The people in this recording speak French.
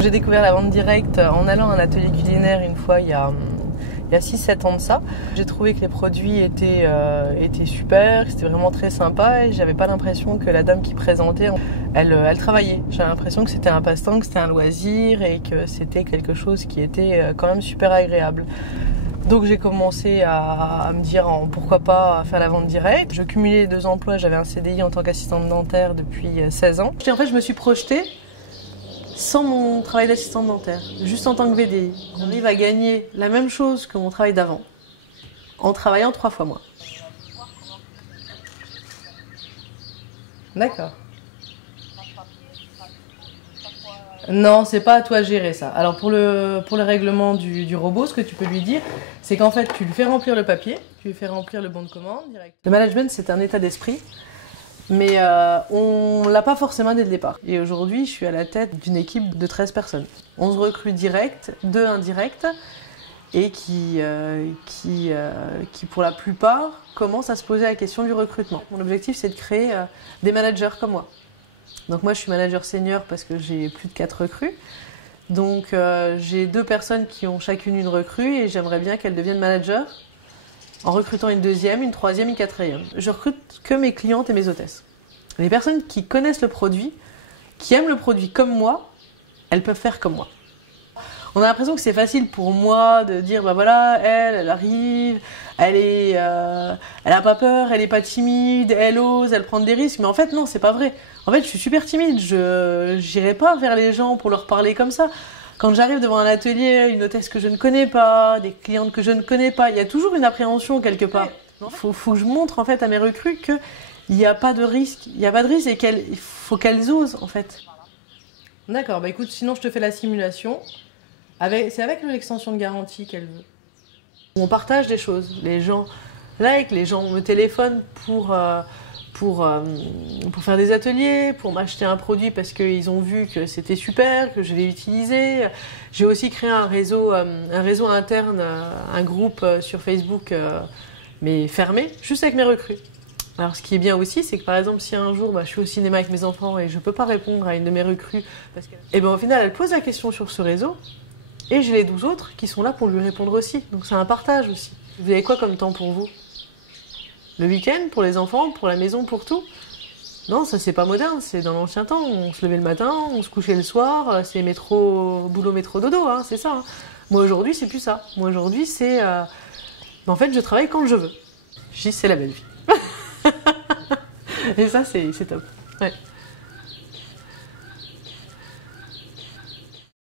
J'ai découvert la vente directe en allant à un atelier culinaire une fois il y a 6-7 ans de ça. J'ai trouvé que les produits étaient super, que c'était vraiment très sympa et j'avais pas l'impression que la dame qui présentait, elle travaillait. J'avais l'impression que c'était un passe-temps, que c'était un loisir et que c'était quelque chose qui était quand même super agréable. Donc j'ai commencé à me dire pourquoi pas faire la vente directe. Je cumulais les 2 emplois, j'avais un CDI en tant qu'assistante dentaire depuis 16 ans. Et en fait je me suis projetée sans mon travail d'assistante dentaire, juste en tant que VDI. On arrive à gagner la même chose que mon travail d'avant, en travaillant 3 fois moins. D'accord. Non, c'est pas à toi de gérer ça. Alors pour le règlement du robot, ce que tu peux lui dire, c'est qu'en fait tu lui fais remplir le papier, tu lui fais remplir le bon de commande direct. Le management, c'est un état d'esprit. Mais on l'a pas forcément dès le départ. Et aujourd'hui, je suis à la tête d'une équipe de 13 personnes. 11 recrues directes, 2 indirectes, et qui pour la plupart, commencent à se poser la question du recrutement. Mon objectif, c'est de créer des managers comme moi. Donc moi, je suis manager senior parce que j'ai plus de 4 recrues. Donc j'ai 2 personnes qui ont chacune une recrue, et j'aimerais bien qu'elles deviennent managers, en recrutant une 2e, une 3e, une 4e. Je recrute que mes clientes et mes hôtesses. Les personnes qui connaissent le produit, qui aiment le produit comme moi, elles peuvent faire comme moi. On a l'impression que c'est facile pour moi de dire, bah voilà, elle arrive, elle a pas peur, elle est pas timide, elle ose, elle prend des risques. Mais en fait, non, c'est pas vrai. En fait, je suis super timide. Je n'irai pas vers les gens pour leur parler comme ça. Quand j'arrive devant un atelier, une hôtesse que je ne connais pas, des clientes que je ne connais pas, il y a toujours une appréhension quelque part. Faut que je montre en fait à mes recrues qu'il n'y a pas de risque. Il n'y a pas de risque et il faut qu'elles osent en fait. D'accord, bah écoute, sinon je te fais la simulation. C'est avec l'extension de garantie qu'elle veut. On partage des choses. Les gens me téléphonent pour faire des ateliers, pour m'acheter un produit parce qu'ils ont vu que c'était super, que je l'ai utilisé. J'ai aussi créé un réseau interne, un groupe sur Facebook, mais fermé, juste avec mes recrues. Alors ce qui est bien aussi, c'est que par exemple, si un jour je suis au cinéma avec mes enfants et je ne peux pas répondre à une de mes recrues, et au final, elle pose la question sur ce réseau, et j'ai les 12 autres qui sont là pour lui répondre aussi. Donc c'est un partage aussi. Vous avez quoi comme temps pour vous ? Le week-end, pour les enfants, pour la maison, pour tout ? Non, ça c'est pas moderne, c'est dans l'ancien temps. On se levait le matin, on se couchait le soir, c'est boulot, métro, dodo, hein, c'est ça. Hein. Moi aujourd'hui, c'est plus ça. Moi aujourd'hui, c'est... en fait, je travaille quand je veux. Je dis, c'est la belle vie. Et ça, c'est top. Ouais.